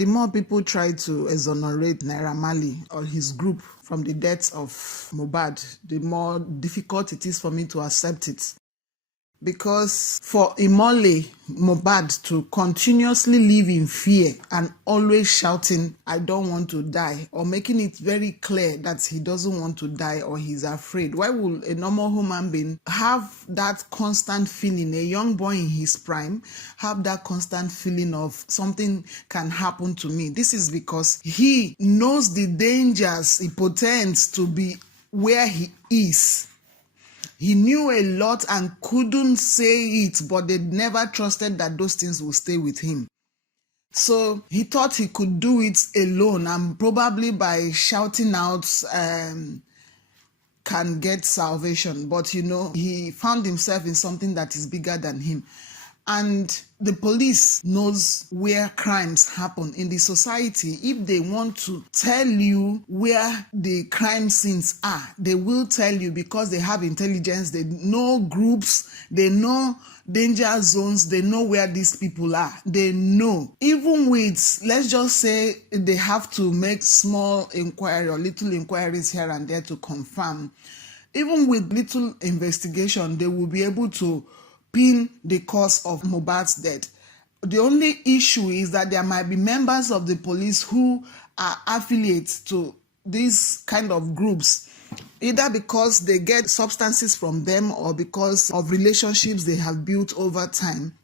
the more people try to exonerate Naira Marley or his group from the death of Mohbad, the more difficult it is for me to accept it. Because for Imole Mohbad to continuously live in fear and always shouting, I don't want to die, or making it very clear that he doesn't want to die or he's afraid, why would a normal human being have that constant feeling, a young boy in his prime, have that constant feeling of something can happen to me? This is because he knows the dangers he portends to be where he is. He knew a lot and couldn't say it, but they never trusted that those things will stay with him. So he thought he could do it alone, and probably by shouting out can get salvation. But he found himself in something that is bigger than him. And the police knows where crimes happen in the society. If they want to tell you where the crime scenes are, they will tell you, because they have intelligence. They know groups, they know danger zones, they know where these people are. They know. Even with, let's just say, they have to make small inquiry or little inquiries here and there to confirm. Even with little investigation, they will be able to pin the cause of Mohbad's death. The only issue is that there might be members of the police who are affiliates to these kind of groups, either because they get substances from them or because of relationships they have built over time.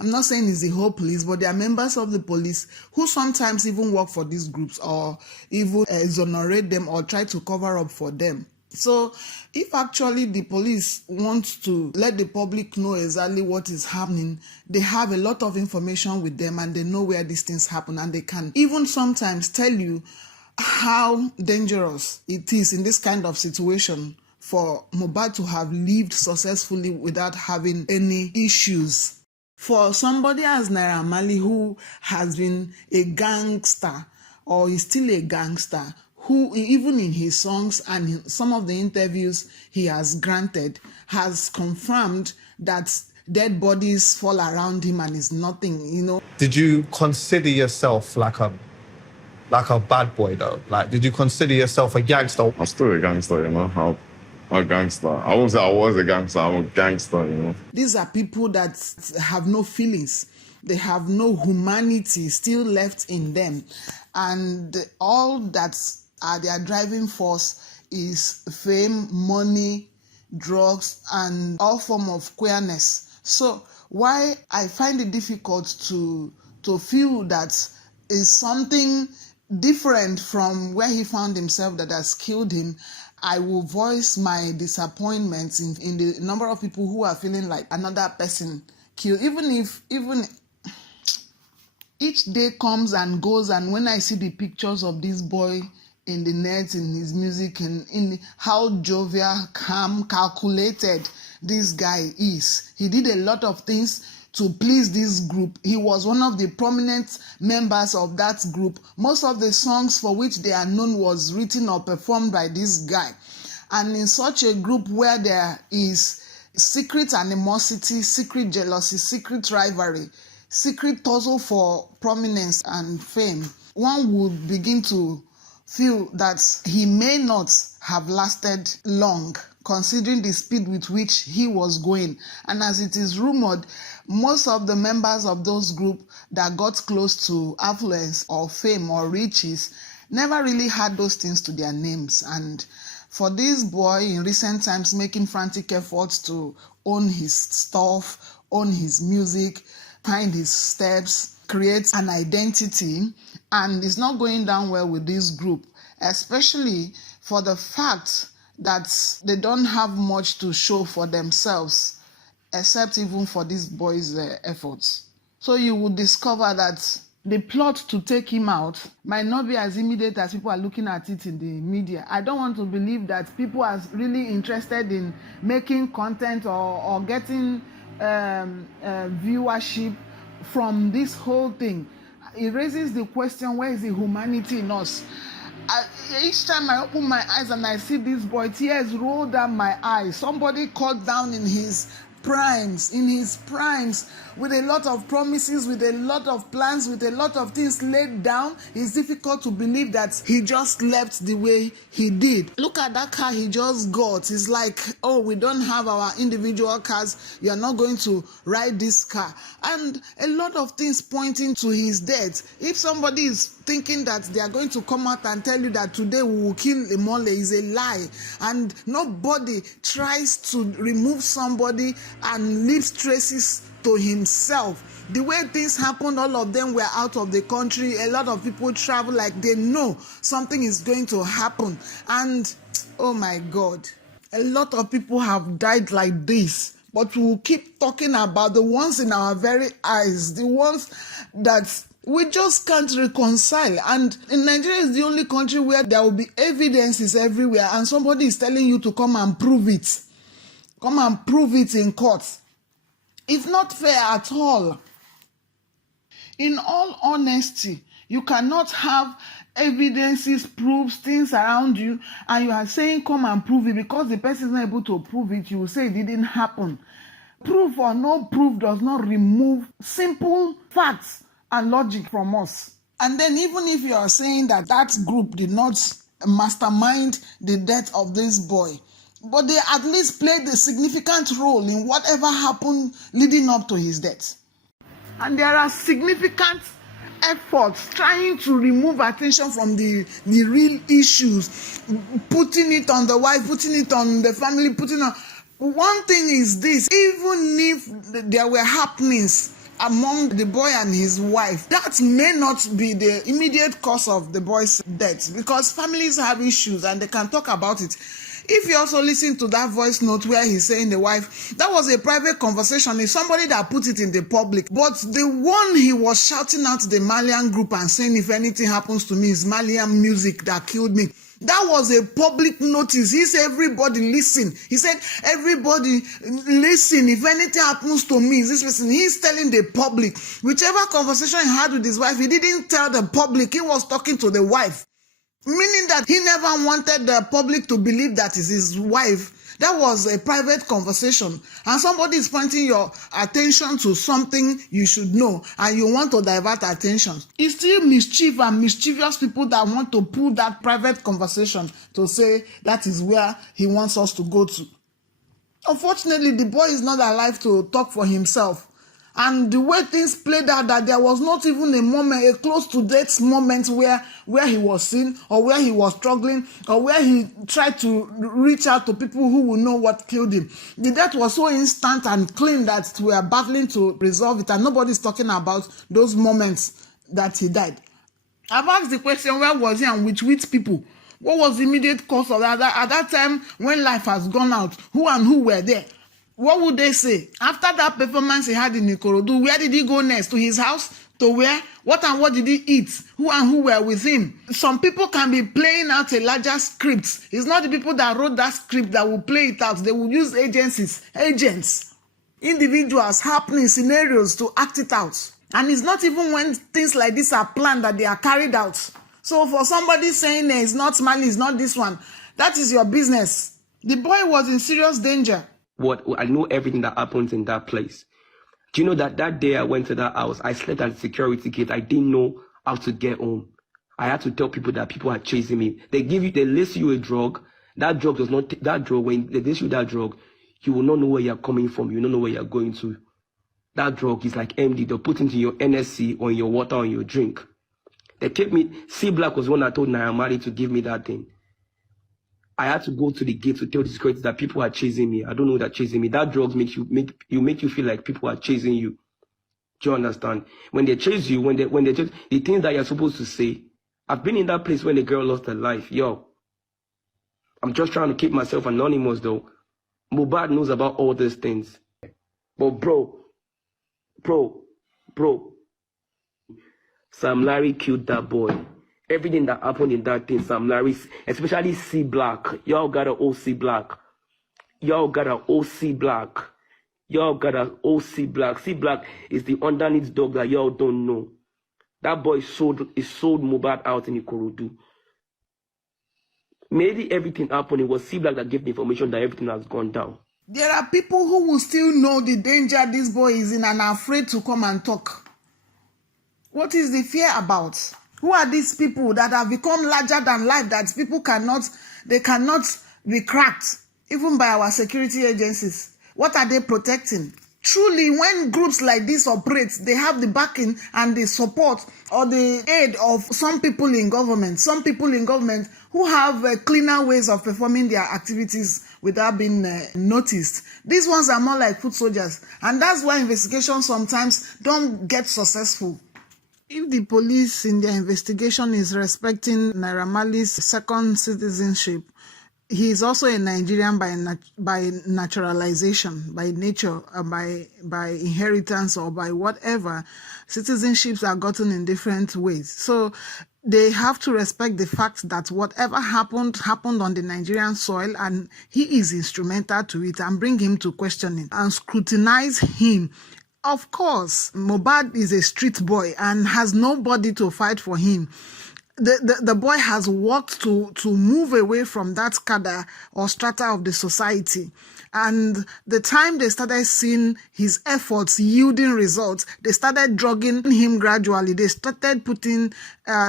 I'm not saying it's the whole police, but there are members of the police who sometimes even work for these groups or even exonerate them or try to cover up for them. So if actually the police want to let the public know exactly what is happening, they have a lot of information with them and they know where these things happen, and they can even sometimes tell you how dangerous it is in this kind of situation for Mohbad to have lived successfully without having any issues. For somebody as Naira Marley, who has been a gangster or is still a gangster, who even in his songs and in some of the interviews he has granted has confirmed that dead bodies fall around him and is nothing, Did you consider yourself like a bad boy though? Like, did you consider yourself a gangster? I'm still a gangster, I'm a gangster. I won't say I was a gangster, I'm a gangster, These are people that have no feelings. They have no humanity still left in them. And all that's their driving force is fame, money, drugs, and all form of queerness. So why I find it difficult to feel that is something different from where he found himself that has killed him, I will voice my disappointment in the number of people who are feeling like another person killed. Even each day comes and goes, and when I see the pictures of this boy in the net, in his music, and in how jovial, calm, calculated this guy is. He did a lot of things to please this group. He was one of the prominent members of that group. Most of the songs for which they are known was written or performed by this guy. And in such a group where there is secret animosity, secret jealousy, secret rivalry, secret tussle for prominence and fame, one would begin to feel that he may not have lasted long, considering the speed with which he was going. And as it is rumored, most of the members of those groups that got close to affluence or fame or riches never really had those things to their names. And for this boy in recent times making frantic efforts to own his stuff, own his music, find his steps, create an identity, and it's not going down well with this group, especially for the fact that they don't have much to show for themselves, except even for this boy's efforts. So you would discover that the plot to take him out might not be as immediate as people are looking at it in the media. I don't want to believe that people are really interested in making content or getting viewership from this whole thing. It raises the question, where is the humanity in us? Each time I open my eyes and I see this boy, tears roll down my eyes. Somebody cut down in his primes, with a lot of promises, with a lot of plans, with a lot of things laid down, it's difficult to believe that he just left the way he did. Look at that car he just got. It's like, oh, we don't have our individual cars. You are not going to ride this car. And a lot of things pointing to his death. If somebody is thinking that they are going to come out and tell you that today we will kill Imole, is a lie. And nobody tries to remove somebody and leaves traces to himself. The way things happened, all of them were out of the country. A lot of people travel like they know something is going to happen. And oh my God, a lot of people have died like this. But we will keep talking about the ones in our very eyes, the ones that we just can't reconcile. And in Nigeria is the only country where there will be evidences everywhere and somebody is telling you to come and prove it. Come and prove it in court. It's not fair at all. In all honesty, you cannot have evidences, proofs, things around you, and you are saying come and prove it. Because the person is not able to prove it, you will say it didn't happen. Proof or no proof does not remove simple facts and logic from us. And then even if you are saying that that group did not mastermind the death of this boy, but they at least played a significant role in whatever happened leading up to his death. And there are significant efforts trying to remove attention from the real issues, putting it on the wife, putting it on the family, putting on. One thing is this, even if there were happenings among the boy and his wife, that may not be the immediate cause of the boy's death, because families have issues and they can talk about it. If you also listen to that voice note where he's saying the wife, that was a private conversation. It's somebody that put it in the public. But the one he was shouting out the Malian group and saying if anything happens to me, it's Malian music that killed me. That was a public notice. He said, everybody listen. He said, everybody listen. If anything happens to me, this person, he's telling the public. Whichever conversation he had with his wife, he didn't tell the public. He was talking to the wife. Meaning that he never wanted the public to believe that is his wife. That was a private conversation. And somebody is pointing your attention to something you should know, and you want to divert attention. It's still mischief and mischievous people that want to pull that private conversation to say that is where he wants us to go to. Unfortunately, the boy is not alive to talk for himself. And the way things played out, that there was not even a moment, a close to death moment where he was seen, or where he was struggling, or where he tried to reach out to people who will know what killed him. The death was so instant and clean that we are battling to resolve it, and nobody's talking about those moments that he died. I've asked the question, where was he and with which people? What was the immediate cause of that? At that time, when life has gone out, who and who were there? What would they say? After that performance he had in Ikorodu, where did he go next? To his house? To where? What and what did he eat? Who and who were with him? Some people can be playing out a larger script. It's not the people that wrote that script that will play it out. They will use agents, individuals, happening scenarios to act it out. And it's not even when things like this are planned that they are carried out. So for somebody saying it's not Mali, it's not this one, that is your business. The boy was in serious danger. I know everything that happens in that place. Do you know that day I went to that house, I slept at the security gate. I didn't know how to get home. I had to tell people that people are chasing me. They list you a drug. That drug does not, that drug, when they list you that drug, you will not know where you're coming from. You don't know where you're going to. That drug is like MD. They'll put into your NSC or in your water or in your drink. They kept me, C Black was one that told Nayamari to give me that thing. I had to go to the gate to tell the security that people are chasing me. I don't know that chasing me. That drugs make you feel like people are chasing you. Do you understand? When they chase you, when they chase the things that you're supposed to say. I've been in that place when the girl lost her life. Yo, I'm just trying to keep myself anonymous though. Mohbad knows about all these things. But bro, Sam Larry killed that boy. Everything that happened in that thing, Sam Larry, especially C Black. Y'all got an OC Black. Y'all got an OC Black. Y'all got an OC Black. C Black is the underneath dog that y'all don't know. That boy sold Mohbad out in Ikorodu. Maybe everything happened. It was C Black that gave the information that everything has gone down. There are people who will still know the danger this boy is in and are afraid to come and talk. What is the fear about? Who are these people that have become larger than life that people cannot be cracked, even by our security agencies? What are they protecting? Truly, when groups like this operate, they have the backing and the support or the aid of some people in government. Some people in government who have cleaner ways of performing their activities without being noticed. These ones are more like foot soldiers. And that's why investigations sometimes don't get successful. If the police in their investigation is respecting Naira Marley's second citizenship, he is also a Nigerian by naturalization, by nature, by inheritance, or by whatever. Citizenships are gotten in different ways. So they have to respect the fact that whatever happened on the Nigerian soil, and he is instrumental to it, and bring him to questioning and scrutinize him. Of course, Mohbad is a street boy and has nobody to fight for him. The boy has worked to move away from that cadre or strata of the society. And the time they started seeing his efforts yielding results, they started drugging him gradually. They started putting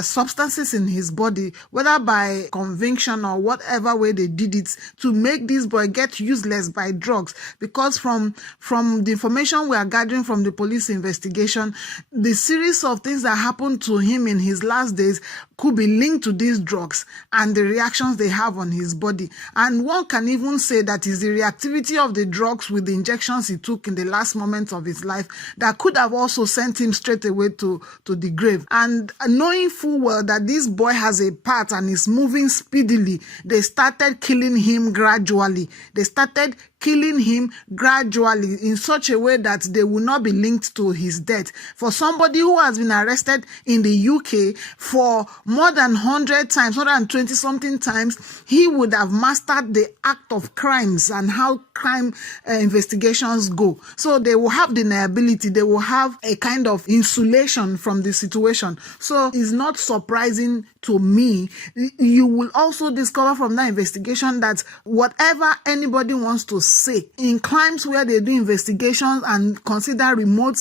substances in his body, whether by conviction or whatever way they did it, to make this boy get useless by drugs. Because from the information we are gathering from the police investigation, the series of things that happened to him in his last days could be linked to these drugs and the reactions they have on his body. And one can even say that is the reactivity of the drugs with the injections he took in the last moments of his life that could have also sent him straight away to the grave. And knowing full well that this boy has a part and is moving speedily, they started killing him gradually. They started killing him gradually in such a way that they will not be linked to his death. For somebody who has been arrested in the UK for more than 100 times, 120 something times, he would have mastered the act of crimes and how crime investigations go. So they will have deniability, they will have a kind of insulation from the situation. So it's not surprising to me. You will also discover from that investigation that whatever anybody wants to say in crimes where they do investigations and consider remote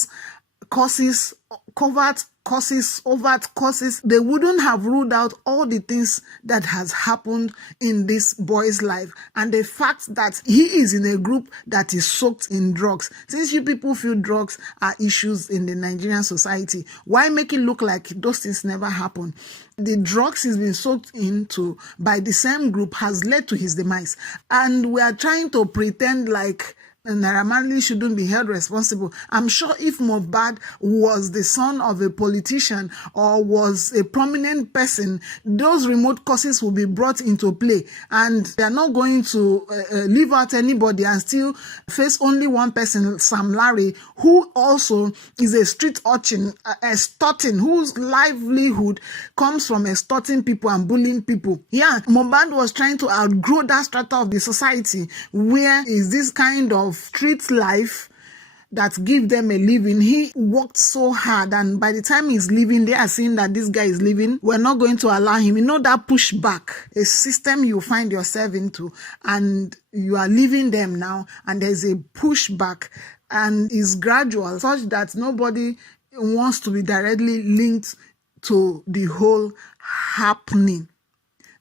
causes, covert causes, overt causes, they wouldn't have ruled out all the things that has happened in this boy's life and the fact that he is in a group that is soaked in drugs. Since you people feel drugs are issues in the Nigerian society, why make it look like those things never happened? The drugs he's been soaked into by the same group has led to his demise. And we are trying to pretend like Naira Marley shouldn't be held responsible. I'm sure if Mohbad was the son of a politician or was a prominent person, those remote causes will be brought into play, and they are not going to leave out anybody and still face only one person, Sam Larry, who also is a street urchin, extorting, whose livelihood comes from extorting people and bullying people. Yeah, Mohbad was trying to outgrow that strata of the society where is this kind of street life that give them a living. He worked so hard, and by the time he's leaving, they are seeing that this guy is leaving. We're not going to allow him. You know that pushback, a system you find yourself into, and you are leaving them now, and there's a pushback, and it's gradual, such that nobody wants to be directly linked to the whole happening.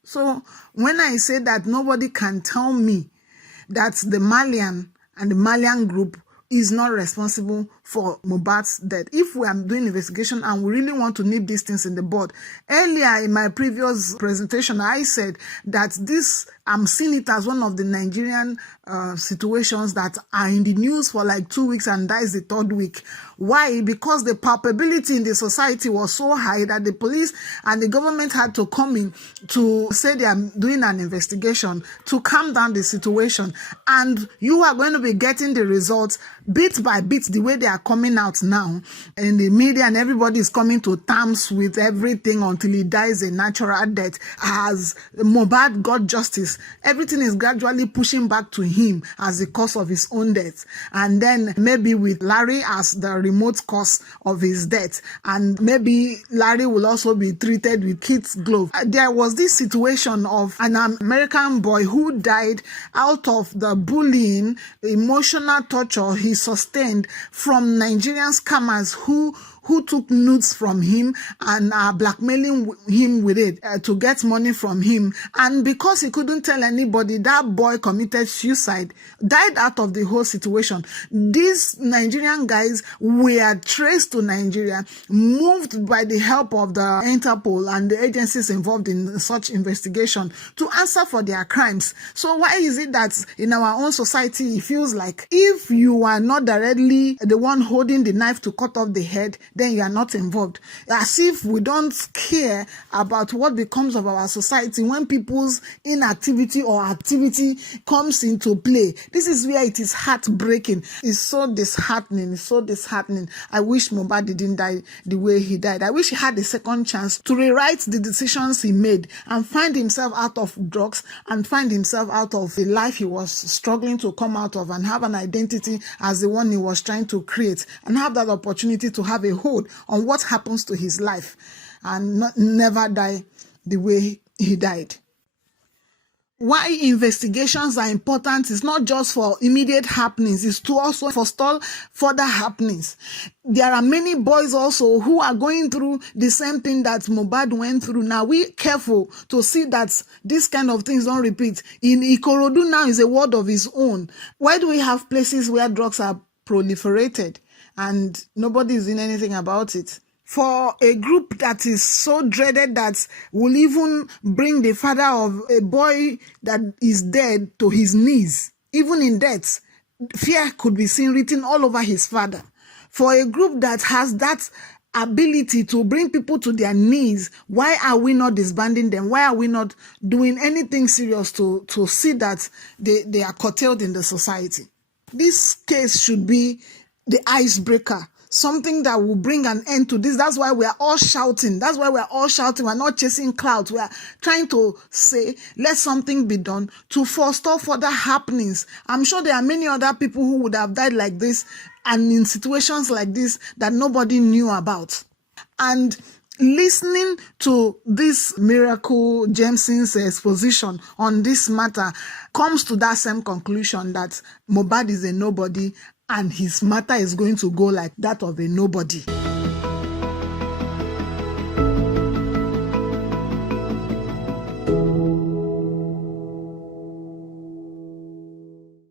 So when I say that nobody can tell me that the Malian and the Malian group is not responsible for Mohbad's death. If we are doing investigation and we really want to nip these things in the bud, earlier in my previous presentation, I said that I'm seeing it as one of the Nigerian situations that are in the news for like 2 weeks, and that is the third week. Why? Because the palpability in the society was so high that the police and the government had to come in to say they are doing an investigation to calm down the situation. And you are going to be getting the results bit by bit, the way they are are coming out now in the media, and everybody is coming to terms with everything until he dies a natural death. As Mohbad got justice, everything is gradually pushing back to him as the cause of his own death. And then maybe with Larry as the remote cause of his death. And maybe Larry will also be treated with kid's glove. There was this situation of an American boy who died out of the bullying, emotional torture he sustained from Nigerian scammers who took nudes from him and are blackmailing him with it to get money from him. And because he couldn't tell anybody, that boy committed suicide, died out of the whole situation. These Nigerian guys were traced to Nigeria, moved by the help of the Interpol and the agencies involved in such investigation to answer for their crimes. So why is it that in our own society it feels like if you are not directly the one holding the knife to cut off the head, then you are not involved? As if we don't care about what becomes of our society when people's inactivity or activity comes into play. This is where it is heartbreaking. It's so disheartening. It's so disheartening. I wish Mohbad didn't die the way he died. I wish he had a second chance to rewrite the decisions he made and find himself out of drugs and find himself out of the life he was struggling to come out of and have an identity as the one he was trying to create and have that opportunity to have a hold on what happens to his life and never die the way he died. Why investigations are important is not just for immediate happenings, it's to also forestall further happenings. There are many boys also who are going through the same thing that Mohbad went through. Now, we careful to see that this kind of things don't repeat. In Ikorodu now is a world of its own. Why do we have places where drugs are proliferated and nobody is doing anything about it? For a group that is so dreaded that will even bring the father of a boy that is dead to his knees, even in death, fear could be seen written all over his father. For a group that has that ability to bring people to their knees, why are we not disbanding them? Why are we not doing anything serious to see that they are curtailed in the society? This case should be the icebreaker, something that will bring an end to this. That's why we are all shouting. That's why we are all shouting. We're not chasing clouds. We are trying to say, let something be done to forestall further happenings. I'm sure there are many other people who would have died like this and in situations like this that nobody knew about. And listening to this Miracle Jameson's exposition on this matter comes to that same conclusion that Mohbad is a nobody and his matter is going to go like that of a nobody.